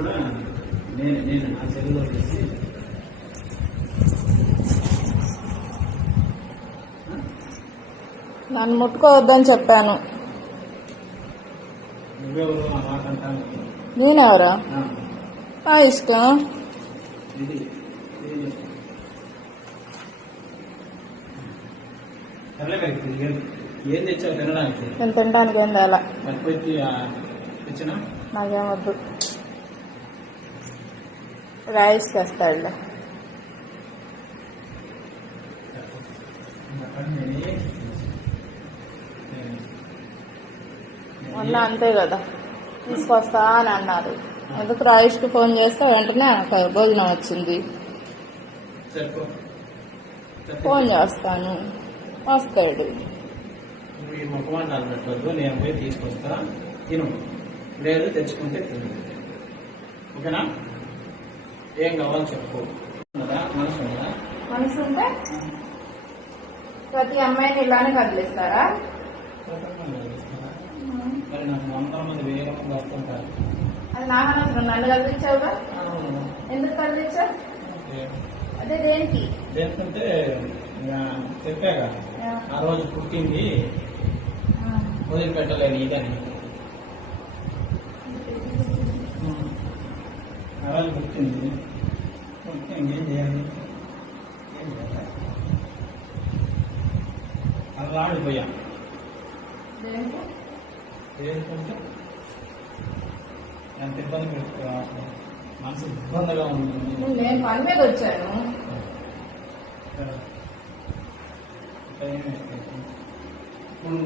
నేను నా చెరువులో చేసి నన్ను ముట్టుకోవద్దని చెప్పాను. నువ్వెవరు ఆ మాట అంటాను. నేనెవరా? నా ఇష్టం. ఇది ఏం తెచ్చావు తినడానికి? నేను తినడానికి ఏం తేలా. పట్టుకొచ్చి తెచ్చినా నాకేమొద్దు. రైస్ తెస్తాడులే. మొన్న అంతే కదా, తీసుకొస్తా అని అన్నారు. ఎందుకు రాయిష్కి ఫోన్ చేస్తే వెంటనే నాకు భోజనం వచ్చింది. ఫోన్ చేస్తాను, వస్తాడు. ఈ ముఖమాటాలు పెట్టద్దు, నేను పోయి తీసుకొస్తా, తిను. లేదు తెచ్చుకుంటే తిను, ఓకేనా? ఏం కావాలో చెప్పు. మనసు ఉందా? మనసు ఉంటే ప్రతి అమ్మాయిని ఇలానే కదిలిస్తారా? మరి నాకు 100 మంది వేరే మంది వస్తుంటారు. అది నా మనసు. నన్ను కదిలించావుగా, ఎందుకు కదిలించావు? అదే దేనికి? దేనికంటే చెప్పాగా, ఆ రోజు పుట్టింది వదిలిపెట్టలేని ఇదని. ఆ రోజు పుట్టింది ఏం చేయాలి? అలా ఆడిపోయాం. ఏంటంటే ఎంత ఇబ్బంది పెట్టుకో, మనసు ఇబ్బందిగా ఉంటుంది. నేను పని మీద వచ్చాను. ఇప్పుడు